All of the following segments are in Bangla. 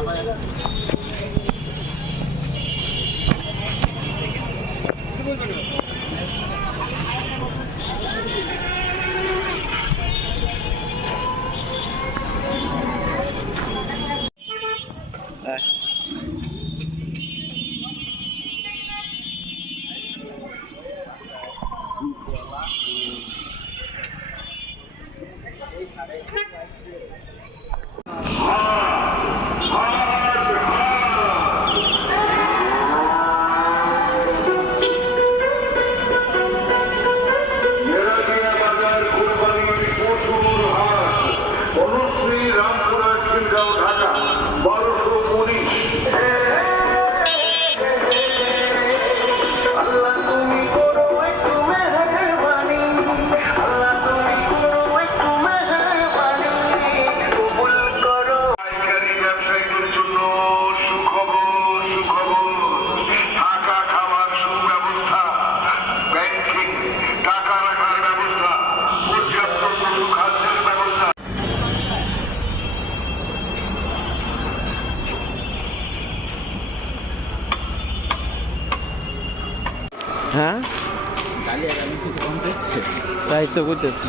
哎。Wow. হ্যাঁ? তাই তো করতেছি।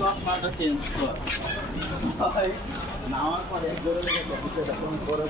দশ মাসটা চেঞ্জ কর। নামার পরে এক জোরে লেগে তখন করে